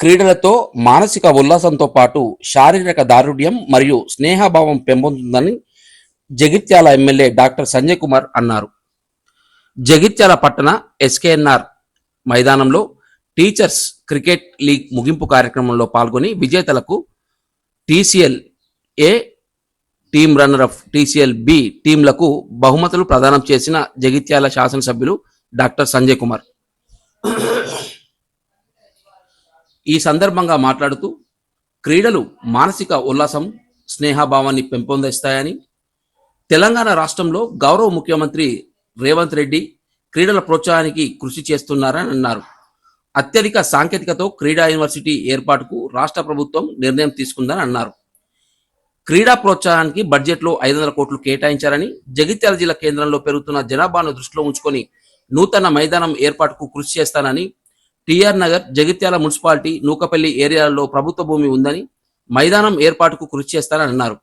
క్రీడలతో మానసిక ఉల్లాసంతో పాటు శారీరక దారుఢ్యం మరియు స్నేహభావం పెంపొందుతుందని జగిత్యాల ఎమ్మెల్యే డాక్టర్ సంజయ్ కుమార్ అన్నారు. జగిత్యాల పట్టణ ఎస్కేఎన్ఆర్ మైదానంలో టీచర్స్ క్రికెట్ లీగ్ ముగింపు కార్యక్రమంలో పాల్గొని విజేతలకు TCL A team runner up TCL B టీంలకు బహుమతులు ప్రదానం చేసిన జగిత్యాల శాసనసభ్యులు డాక్టర్ సంజయ్ కుమార్. ఈ సందర్భంగా మాట్లాడుతూ క్రీడలు మానసిక ఉల్లాసం స్నేహభావాన్ని పెంపొందిస్తాయని తెలంగాణ రాష్ట్రంలో గౌరవ ముఖ్యమంత్రి రేవంత్ రెడ్డి క్రీడల ప్రోత్సాహానికి కృషి చేస్తున్నారని అన్నారు. అత్యధిక సాంకేతికతో క్రీడా యూనివర్సిటీ ఏర్పాటుకు రాష్ట్ర ప్రభుత్వం నిర్ణయం తీసుకుందని అన్నారు. క్రీడా ప్రోత్సాహానికి బడ్జెట్లో ఐదు వందల కోట్లు కేటాయించారని జగిత్యాల జిల్లా కేంద్రంలో పెరుగుతున్న జనాభాను దృష్టిలో ఉంచుకొని నూతన మైదానం ఏర్పాటుకు కృషి చేస్తానని టిఆర్ నగర్ జగిత్యాల మున్సిపాలిటీ నూకపల్లి ఏరియాలలో ప్రభుత్వ భూమి ఉందని మైదానం ఏర్పాటుకు కృషి చేస్తానని అన్నారు.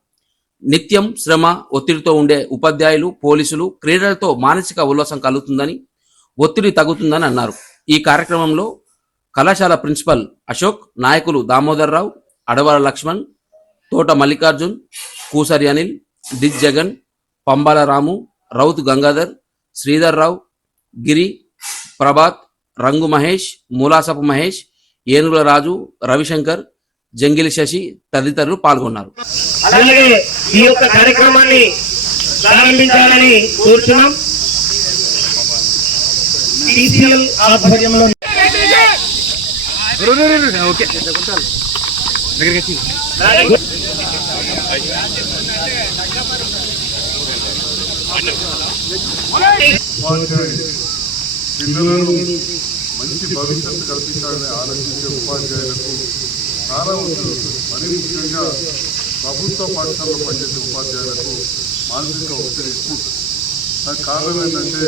నిత్యం శ్రమ ఒత్తిడితో ఉండే ఉపాధ్యాయులు పోలీసులు క్రీడలతో మానసిక ఉల్లాసం కలుగుతుందని ఒత్తిడి తగ్గుతుందని అన్నారు. ఈ కార్యక్రమంలో కళాశాల ప్రిన్సిపల్ అశోక్ నాయకులు దామోదర్ రావు అడవాల లక్ష్మణ్ తోట మల్లికార్జున్ కూసరి అనిల్ డిజ్ జగన్ పంబాల రాము రౌత్ గంగాధర్ శ్రీధర్ రావు గిరి ప్రభాత్ రంగు మహేష్ మూలాసపు మహేష్ ఏనుగుల రాజు రవిశంకర్ జంగిలి శశి తదితరులు పాల్గొన్నారు. అలాగే ఈ యొక్క కార్యక్రమాన్ని ప్రారంభించాలని కోరుతున్నాం టీసీఎల్ ఆధ్వర్యంలో ఉపాధ్యాయులు పిల్లలను మంచి భవిష్యత్తు కల్పించాలని ఆలోచించే ఉపాధ్యాయులకు చాలా ఉంటుంది మరీ ముఖ్యంగా ప్రభుత్వ పాఠశాలలో పనిచేసే ఉపాధ్యాయులకు మానసిక ఒత్తిడి ఎక్కువ ఉంటుంది. దానికి కారణం ఏంటంటే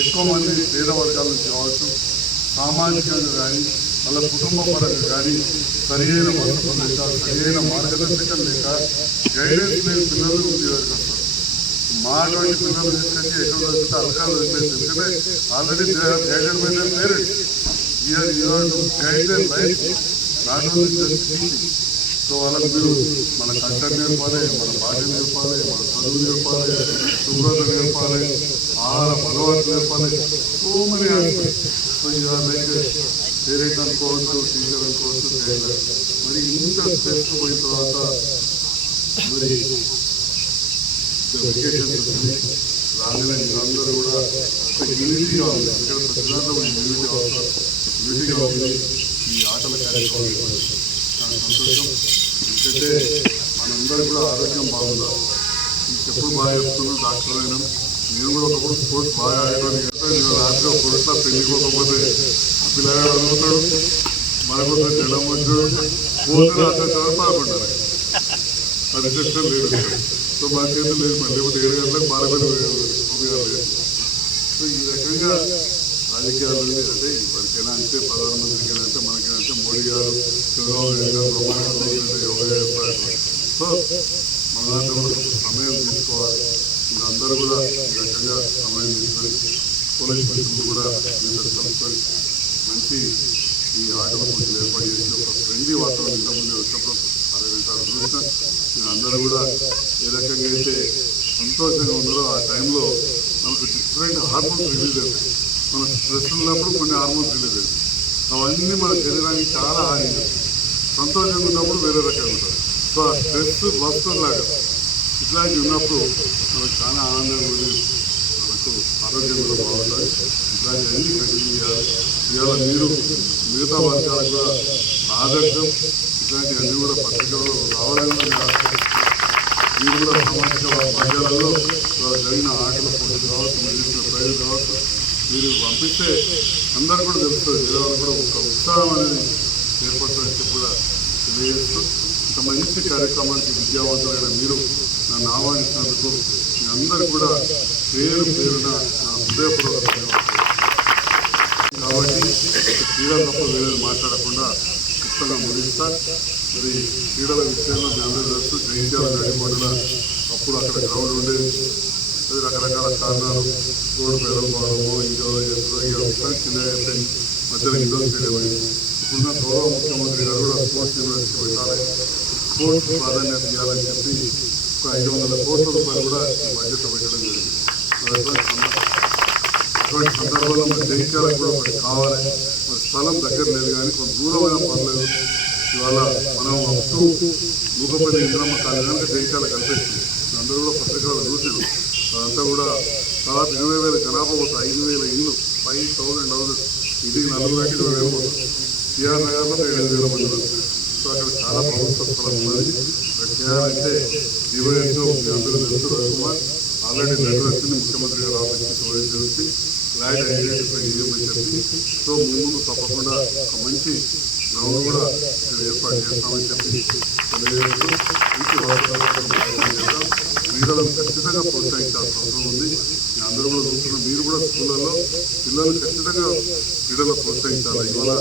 ఎక్కువ మంది పేద వర్గాల నుంచి కావచ్చు సామాజికంగా కానీ వాళ్ళ కుటుంబ పరంగా కానీ సరియైన వసతులు లేక సరియైన మార్గదర్శకం లేక గైడెన్స్ లేని పిల్లలు ఉద్యోగానికి పిల్లలు తీసుకొచ్చి ఎక్కడ వస్తే అలకాలు వదిలేసి ఎందుకంటే already guided by their parents your your life not only just so వాళ్ళకి మీరు మన కల్చర్ నేర్పాలి మన భాష నేర్పాలి మన చదువు నేర్పాలి శుభ్రత నేర్పాలి ఆహార అలవాటు నేర్పాలి. సో మెనీ సో ఇవాళైతే పేరెంట్ అనుకోవచ్చు టీచర్ అనుకోవచ్చు మరి ఇంత స్ట్రెస్ పోయిన తర్వాత మరి రాగానే మీరందరూ కూడా యూనిటీ కావాలి ఇక్కడ ప్రతి దాంట్లో యూనిటీ అవసరం యూనిటీ కావాలి ఈ ఆటల కార్యక్రమాలు చాలా సంతోషం ఎందుకంటే మనందరూ కూడా ఆరోగ్యం బాగుండాలి ఎప్పుడు బాగా చెప్తున్నాం డాక్టర్ అయినా నేను కూడా ఒకప్పుడు స్పోర్ట్స్ బాగా ఆడేవాడిని కదా నేను రాత్రి ఒక కొడుకులా పెళ్ళి పోకపోతే ఆ పిల్లగాడు అడుగుతాడు మనకొక జడం వచ్చాడు పోతే అట్లా చదవకుండా అది లేదు సో మా చేతులు లేదు మరి లేకపోతే ఏడు గంటలకు బాలపల్లి సో ఈ రకంగా రాజకీయాలు అంటే ఎవరికైనా అంటే ప్రధానమంత్రికైనా అంటే మనకైనా మోడీ గారు చంద్రబాబు నాయుడు గారు బ్రహ్మాండంగా యోగా చేస్తారు. సో మన దాంట్లో సమయం తీసుకోవాలి. మీరందరూ కూడా ఈ రకంగా సమయం తీసుకొని పోలీస్ పరిస్థితులు కూడా మీతో కలుసుకొని మంచి ఈ ఆటల పోటీలు ఏర్పాటు చేసి ఒక ఫ్రెండ్లీ వాతావరణం ఇంతకుముందు వచ్చినప్పుడు అరవై గంటల చూసిన అందరూ కూడా ఏ రకంగా అయితే సంతోషంగా ఉన్నారో ఆ టైంలో మనకు డిఫరెంట్ హార్మోన్స్ రిలీజ్ అవుతాయి. మన స్ట్రెస్ ఉన్నప్పుడు కొన్ని హార్మోన్స్ రిలీజ్ అవుతాయి. అవన్నీ మన శరీరానికి చాలా హాని సంతోషంగా ఉన్నప్పుడు వేరే రకంగా ఉంటుంది సో ఆ స్ట్రెస్ వస్తుంలాగా ఇట్లాంటివి ఉన్నప్పుడు మనకు చాలా ఆనందంగా ఉంది మనకు ఆరోగ్యం కూడా బాగుంటుంది. ఇట్లాంటి అన్ని కంటిన్యూ చేయాలి. ఇవాళ మీరు మిగతా వర్గాలకు కూడా ఆదర్శం. ఇట్లాంటి అన్ని కూడా పత్రికల్లో రావడం కూడా మీరు కూడా సామాజిక వర్గాలలో జరిగిన ఆటల పోటీలు కావచ్చు మీరు ఇచ్చిన ప్రైజ్ కావచ్చు మీరు పంపిస్తే అందరూ కూడా తెలుస్తుంది వేరే కూడా ఒక ఉత్సాహం అనేది ఏర్పడుతుందని కూడా తెలియజేస్తూ ఇంత మంచి కార్యక్రమానికి విద్యావంతులైన మీరు నన్ను ఆహ్వానించినందుకు మీ అందరూ కూడా పేరు పేరున నా హృదయపూర్వక కాబట్టి క్రీడల తప్ప వేరే మాట్లాడకుండా క్లుప్తంగా ముగిస్తా మరి క్రీడల విషయంలో మీ అందరూ తెలుసు జయించాల గడిపోవడం అప్పుడు అక్కడ గ్రౌండ్ ఉండేది. అది రకరకాల కారణాలు రోడ్డు పెరగకపోవడము ఇంకో ఎప్పుడో ఇక ఒకసారి చిన్న అయిపోయింది మధ్యలో ఇండోర్ స్టేడియం అయింది ఇప్పుడున్న గౌరవ ముఖ్యమంత్రి గారు కూడా స్పోర్ట్స్ యూనివర్సిటీ పెట్టాలి. స్పోర్ట్స్ ప్రాధాన్యత ఇవ్వాలని చెప్పి ఒక ఐదు వందల కోట్ల రూపాయలు కూడా బడ్జెట్ పెట్టడం జరిగింది. అటువంటి సందర్భంలో మరి జయించాలకు కూడా ఒకటి కావాలి. స్థలం దగ్గర లేదు కానీ కొంత దూరమైన పర్లేదు. ఇవాళ మనం అప్పుడు మూకపల్లి ఇంద్రమ్మ కాలి కనుక కనిపిస్తుంది అందరూ కూడా పత్రికలు చూసారు. అదంతా కూడా తర్వాత ఇరవై వేల జనాభా పోతుంది ఐదు వేల ఇల్లు ఫైవ్ థౌసండ్ హౌసెస్. ఇది నలుగురు అంటే ఇరవై వేలు పోతుంది నగర్లో ఏడు వేల మంది సో అక్కడ చాలా ప్రభుత్వ స్థలం ఉన్నది. ఇక్కడ చేయాలంటే ఇరవై మీ అందరూ తెలుసు రవికుమార్. ఆల్రెడీ లెటర్ వచ్చింది ముఖ్యమంత్రి గారు ఆఫీస్ డివైఎస్ తెలిసి ల్యాండ్ ఐడెంటిఫై చేయమని చెప్పి సో ముందు తప్పకుండా ఒక మంచి గ్రౌండ్ కూడా ఏర్పాటు చేస్తామని చెప్పి తెలియజేస్తూ క్రీడలను ఖచ్చితంగా ప్రోత్సహించాల్సిన అవసరం ఉంది. అందరూ కూడా చూస్తున్నారు మీరు కూడా స్కూళ్ళలో పిల్లలు ఖచ్చితంగా క్రీడలు ప్రోత్సహించాలి. ఇవాళ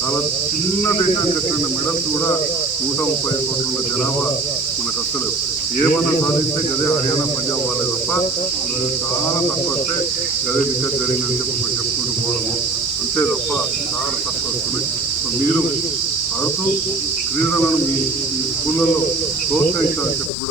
చాలా చిన్న దేశానికి ఎక్కడ మెడల్స్ కూడా నూట ముప్పై కోట్ల జనాభా మనకు అసలు ఏమన్నా సాధిస్తే గదే హర్యానా పంజాబ్ వాళ్ళే తప్ప చాలా తక్కువ వస్తే గదే వికెట్ జరిగిందని చెప్పి చెప్పుకుంటూ పోవడము. అంతే తప్ప చాలా తక్కువ వస్తుంది. మీరు ఆడుతూ క్రీడలను మీ మీ స్కూళ్ళలో ప్రోత్సహించాలని చెప్పి కూడా